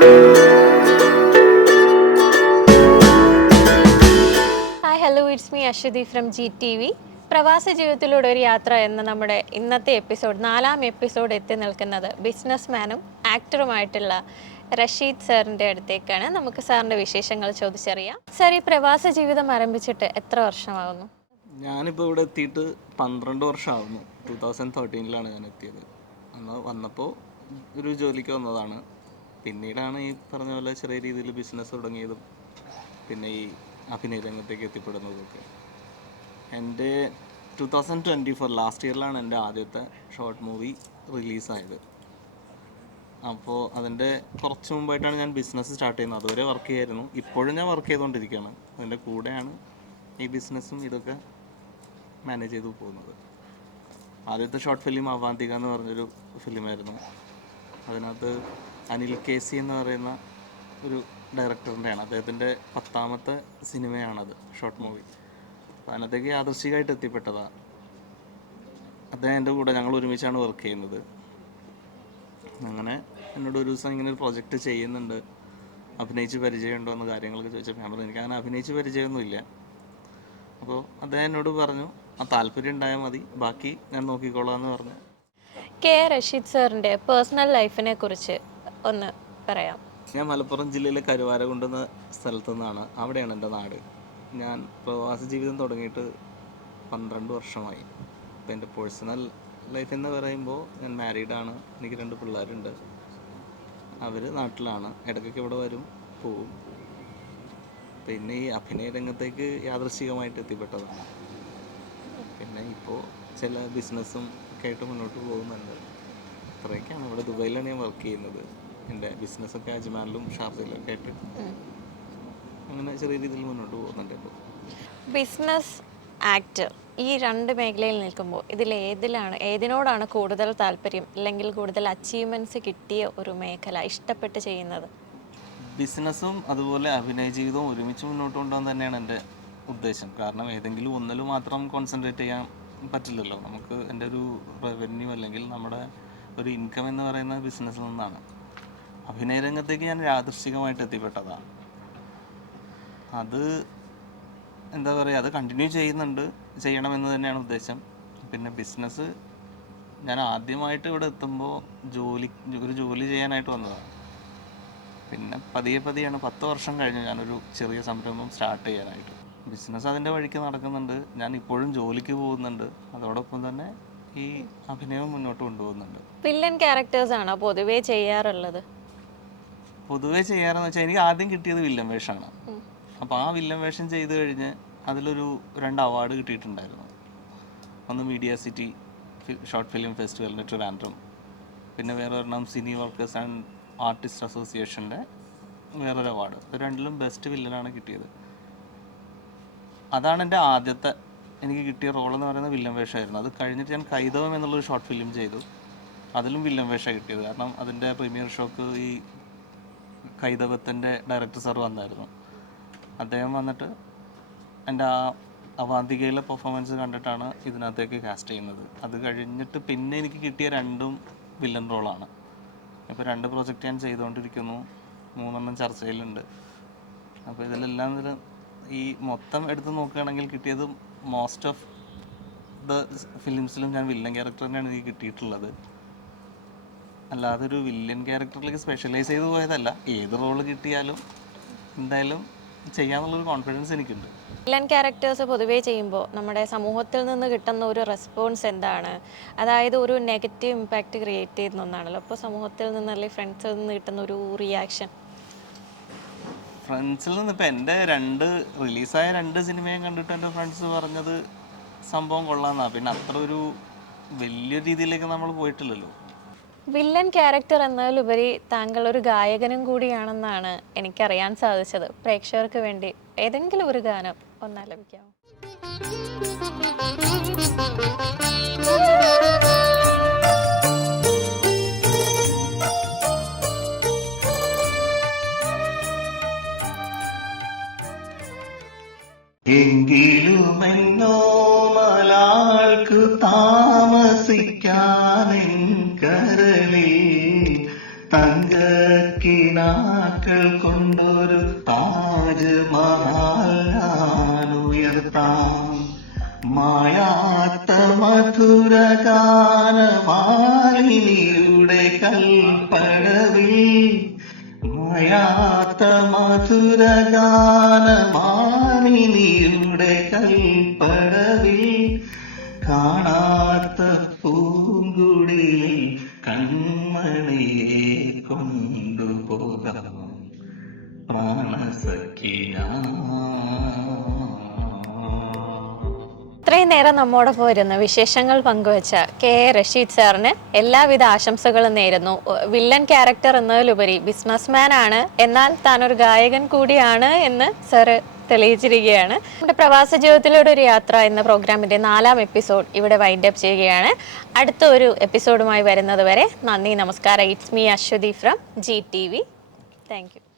Hi hello it's me Aswathy from G T V പ്രവാസ ജീവിതത്തിലൂടെ ഒരു യാത്ര എന്ന നമ്മുടെ ഇന്നത്തെ എപ്പിസോഡ് നാലാം എപ്പിസോഡ് എത്തി നിൽക്കുന്നത് ബിസിനസ്മാനും ആക്ടറുമായിട്ടുള്ള റഷീദ് സാറിന്റെ അടുത്തേക്കാണ്. നമുക്ക് സാറിന്റെ വിശേഷങ്ങൾ ചോദിച്ചറിയാം. സാർ ഈ പ്രവാസ ജീവിതം ആരംഭിച്ചിട്ട് എത്ര വർഷമാകുന്നു ഞാനിപ്പോൾ ഇവിടെ എത്തിയിട്ട് പന്ത്രണ്ട് വർഷമാകുന്നു ടൂ തൗസൻഡ് തേർട്ടീനിലാണ് ഞാൻ എത്തിയത്. അന്ന് വന്നപ്പോൾ ഒരു ജോലിക്ക് വന്നതാണ്. പിന്നീടാണ് ഈ പറഞ്ഞ പോലെ ചെറിയ രീതിയിൽ ബിസിനസ് തുടങ്ങിയതും പിന്നെ ഈ അഭിനയ രംഗത്തേക്ക് എത്തിപ്പെടുന്നതൊക്കെ എന്റെ two thousand twenty four last ഇയറിലാണ് എന്റെ ആദ്യത്തെ ഷോർട്ട് മൂവി റിലീസായത് അപ്പോൾ അതിന്റെ കുറച്ച് മുമ്പായിട്ടാണ് ഞാൻ ബിസിനസ് സ്റ്റാർട്ട് ചെയ്യുന്നത്. അതുവരെ വർക്ക് ചെയ്യായിരുന്നു. ഇപ്പോഴും ഞാൻ വർക്ക് ചെയ്തുകൊണ്ടിരിക്കുകയാണ്. അതിന്റെ കൂടെയാണ് ഈ ബിസിനസ്സും ഇതൊക്കെ മാനേജ് ചെയ്തു പോകുന്നത്. ആദ്യത്തെ ഷോർട്ട് ഫിലിം അവാന്തിക എന്ന് പറഞ്ഞൊരു ഫിലിമായിരുന്നു അതിനകത്ത് അനിൽ കെ സി എന്ന് പറയുന്ന ഒരു ഡയറക്ടറിന്റെയാണ് അദ്ദേഹത്തിന്റെ പത്താമത്തെ സിനിമയാണത് ഷോർട്ട് മൂവി അപ്പോൾ അതിനകത്തേക്ക് യാദൃശികമായിട്ട് എത്തിപ്പെട്ടതാണ് അദ്ദേഹം എന്റെ കൂടെ ഞങ്ങൾ ഒരുമിച്ചാണ് വർക്ക് ചെയ്യുന്നത്. അങ്ങനെ എന്നോട് ഒരു ദിവസം ഇങ്ങനെ ഒരു പ്രൊജക്റ്റ് ചെയ്യുന്നുണ്ട്. അഭിനയിച്ച് പരിചയമുണ്ടോ എന്ന് കാര്യങ്ങളൊക്കെ ചോദിച്ചപ്പോൾ ഞാൻ പറഞ്ഞു എനിക്ക് അങ്ങനെ അഭിനയിച്ച് പരിചയമൊന്നുമില്ല. അപ്പോൾ അദ്ദേഹം എന്നോട് പറഞ്ഞു ആ താല്പര്യം ഉണ്ടായാൽ മതി. ബാക്കി ഞാൻ നോക്കിക്കോളാം എന്ന് പറഞ്ഞു. കെ റഷീദ് സാറിന്റെ പേഴ്സണൽ ലൈഫിനെ കുറിച്ച് ഒന്ന് പറയാം. ഞാൻ മലപ്പുറം ജില്ലയിലെ കരുവാര എന്ന സ്ഥലത്തു നിന്നാണ് അവിടെയാണ് എന്റെ നാട്. ഞാൻ പ്രവാസ ജീവിതം തുടങ്ങിയിട്ട് പന്ത്രണ്ട് വർഷമായി. അപ്പോൾ എന്റെ പേഴ്സണൽ ലൈഫ് എന്ന് പറയുമ്പോൾ ഞാൻ മാരീഡാണ് എനിക്ക് രണ്ട് പിള്ളേരുണ്ട്. അവർ നാട്ടിലാണ്. ഇടയ്ക്കൊക്കെ ഇവിടെ വരും പോവും. പിന്നെ ഈ അഭിനയ രംഗത്തേക്ക് യാദൃശികമായിട്ട് എത്തിപ്പെട്ടതാണ്. പിന്നെ ഇപ്പോൾ ചില ബിസിനസ്സും ഒക്കെ ആയിട്ട് മുന്നോട്ട് പോകുന്നുണ്ട്. അത്രയൊക്കെയാണ്. ഇവിടെ ദുബായിലാണ് ഞാൻ വർക്ക് ചെയ്യുന്നത്. എന്റെ ബിസിനസ്സൊക്കെ അജ്മാനിലും ഷാർജയിലൊക്കെ ആയിട്ട് അങ്ങനെ ചെറിയ രീതിയിൽ മുന്നോട്ട് പോകുന്നുണ്ട് ഇപ്പോൾ. ബിസിനസ് ആക്ട് ഈ രണ്ട് മേഖലയിൽ നിൽക്കുമ്പോൾ ഇതിൽ ഏതിലാണ് ഏതിനോടാണ് കൂടുതൽ താല്പര്യം അല്ലെങ്കിൽ കൂടുതൽ അച്ചീവ്മെന്റ്സ് കിട്ടിയ ഒരു മേഖല ഇഷ്ടപ്പെട്ട് ചെയ്യുന്നത്? ബിസിനസ്സും അതുപോലെ അഭിനയ ജീവിതവും ഒരുമിച്ച് മുന്നോട്ട് കൊണ്ടുപോകാൻ തന്നെയാണ് എന്റെ ഉദ്ദേശം. കാരണം ഏതെങ്കിലും ഒന്നിൽ മാത്രം കോൺസെൻട്രേറ്റ് ചെയ്യാൻ പറ്റില്ലല്ലോ. നമുക്ക് എന്റെ ഒരു റവന്യൂ അല്ലെങ്കിൽ നമ്മുടെ ഒരു ഇൻകം എന്ന് പറയുന്നത് ബിസിനസ്സിൽ നിന്നാണ്. അഭിനയ രംഗത്തേക്ക് ഞാൻ യാദൃശ്ചികമായിട്ട് എത്തിപ്പെട്ടതാണ്. അത് എന്താ പറയുക അത് കണ്ടിന്യൂ ചെയ്യുന്നുണ്ട് ചെയ്യണമെന്ന് തന്നെയാണ് ഉദ്ദേശം. പിന്നെ ബിസിനസ് ഞാൻ ആദ്യമായിട്ട് ഇവിടെ എത്തുമ്പോൾ ജോലി ഒരു ജോലി ചെയ്യാനായിട്ട് വന്നതാണ്. പിന്നെ പതിയെ പതിയാണ് പത്ത് വർഷം കഴിഞ്ഞ് ഞാനൊരു ചെറിയ സംരംഭം സ്റ്റാർട്ട് ചെയ്യാനായിട്ട്. ബിസിനസ് അതിന്റെ വഴിക്ക് നടക്കുന്നുണ്ട് ഞാൻ ഇപ്പോഴും ജോലിക്ക് പോകുന്നുണ്ട്. അതോടൊപ്പം തന്നെ ഈ അഭിനയം മുന്നോട്ട് കൊണ്ടുപോകുന്നുണ്ട്. വില്ലൻ ക്യാരക്ടേഴ്സ് ആണോ പൊതുവേ ചെയ്യാറുള്ളത്? പൊതുവേ ചെയ്യാറെന്ന് വെച്ചാൽ എനിക്ക് ആദ്യം കിട്ടിയത് വില്ലൻ വേഷമാണ് അപ്പോൾ ആ വില്ലൻ വേഷം ചെയ്ത് കഴിഞ്ഞ് അതിലൊരു രണ്ട് അവാർഡ് കിട്ടിയിട്ടുണ്ടായിരുന്നു. ഒന്ന് മീഡിയ സിറ്റി ഷോർട്ട് ഫിലിം ഫെസ്റ്റിവലിന്റെ ട്രിവാൻഡ്രം. പിന്നെ വേറെ ഒരെണ്ണം സിനി വർക്കേഴ്സ് ആൻഡ് ആർട്ടിസ്റ്റ് അസോസിയേഷന്റെ വേറൊരു അവാർഡ് രണ്ടിലും ബെസ്റ്റ് വില്ലനാണ് കിട്ടിയത്. അതാണ് എന്റെ ആദ്യത്തെ എനിക്ക് കിട്ടിയ റോൾ എന്ന് പറയുന്നത് വില്ലൻ വേഷമായിരുന്നു. അത് കഴിഞ്ഞിട്ട് ഞാൻ കൈതവം എന്നുള്ളൊരു ഷോർട്ട് ഫിലിം ചെയ്തു. അതിലും വില്ലൻ വേഷ കിട്ടിയത്. കാരണം അതിന്റെ പ്രീമിയർ ഷോക്ക് ഈ കൈതവത്തിന്റെ ഡയറക്ടർ സാർ വന്നായിരുന്നു. അദ്ദേഹം വന്നിട്ട് എന്റെ ആ അവാന്തികയിലെ പെർഫോമൻസ് കണ്ടിട്ടാണ് ഇതിനകത്തേക്ക് കാസ്റ്റ് ചെയ്യുന്നത്. അത് കഴിഞ്ഞിട്ട് പിന്നെ എനിക്ക് കിട്ടിയ രണ്ടും വില്ലൻ റോളാണ് ഇപ്പോൾ രണ്ട് പ്രോജക്റ്റ് ഞാൻ ചെയ്തുകൊണ്ടിരിക്കുന്നു. മൂന്നെണ്ണം ചർച്ചയിലുണ്ട്. അപ്പോൾ ഇതിലെല്ലാം ഈ മൊത്തം എടുത്ത് നോക്കുകയാണെങ്കിൽ കിട്ടിയത് മോസ്റ്റ് ഓഫ് ദ ഫിലിംസിലും ഞാൻ വില്ലൻ ക്യാരക്ടർ തന്നെയാണ് എനിക്ക് കിട്ടിയിട്ടുള്ളത്. അല്ലാതെ ഒരു വില്ലൻ ക്യാരക്ടറിലേക്ക് സ്പെഷ്യലൈസ് ചെയ്ത് പോയതല്ല. ഏത് റോൾ കിട്ടിയാലും എന്തായാലും ചെയ്യാന്നുള്ളൊരു കോൺഫിഡൻസ് എനിക്കുണ്ട്. വില്ലൻ ക്യാരക്ടേഴ്സ് പൊതുവേ ചെയ്യുമ്പോൾ നമ്മുടെ സമൂഹത്തിൽ നിന്ന് കിട്ടുന്ന ഒരു റെസ്പോൺസ് എന്താണ്? അതായത് ഒരു നെഗറ്റീവ് ഇമ്പാക്റ്റ് ക്രിയേറ്റ് ചെയ്യുന്ന ഒന്നാണല്ലോ. അപ്പോൾ സമൂഹത്തിൽ നിന്ന് അല്ലെങ്കിൽ ഫ്രണ്ട്സിൽ നിന്ന് കിട്ടുന്ന ഒരു റിയാക്ഷൻ ഫ്രണ്ട്സിൽ നിന്ന് ഇപ്പം എന്റെ രണ്ട് റിലീസായ രണ്ട് സിനിമയും കണ്ടിട്ട് എന്റെ ഫ്രണ്ട്സ് പറഞ്ഞത് സംഭവം കൊള്ളാമെന്നാണ് പിന്നെ അത്ര ഒരു വലിയ രീതിയിലേക്ക് നമ്മൾ പോയിട്ടില്ലല്ലോ. വില്ലൻ ക്യാരക്ടർ എന്നതിലുപരി താങ്കൾ ഒരു ഗായകനും കൂടിയാണെന്നാണ് എനിക്കറിയാൻ സാധിച്ചത്. പ്രേക്ഷകർക്ക് വേണ്ടി ഏതെങ്കിലും ഒരു ഗാനം ഒന്നാലപിക്കാമോ എങ്കിലുമെന്നോ മലാൾക്ക് താമസിക്കാനെൻ തങ്കക്കിനാക്കൾ കൊണ്ടൊരു താജ് ഞാൻ മായാത്ത മധുര ഗാനമാലിനിയുടെ കൽപ്പടവിൽ മായാത്ത മധുരഗാനമാലിനിയുടെ കൽപ്പടവിൽ കാണാത്ത പൂങ്കുടിയിൽ ഇത്രയും നേരം നമ്മോടൊപ്പം വരുന്ന വിശേഷങ്ങൾ പങ്കുവച്ച കെ എ റഷീദ് സാറിന് എല്ലാവിധ ആശംസകളും നേരുന്നു. വില്ലൻ ക്യാരക്ടർ എന്നതിലുപരി ബിസിനസ്മാൻ ആണ്. എന്നാൽ താൻ ഒരു ഗായകൻ കൂടിയാണ് എന്ന് സാറ് തെളിയിച്ചിരിക്കുകയാണ്. നമ്മുടെ പ്രവാസ ജീവിതത്തിലൂടെ ഒരു യാത്ര എന്ന പ്രോഗ്രാമിന്റെ നാലാം എപ്പിസോഡ് ഇവിടെ വൈൻഡ് അപ്പ് ചെയ്യുകയാണ്. അടുത്ത ഒരു എപ്പിസോഡുമായി വരുന്നത് വരെ നന്ദി നമസ്കാരം. It's me Aswathy from G T V thank you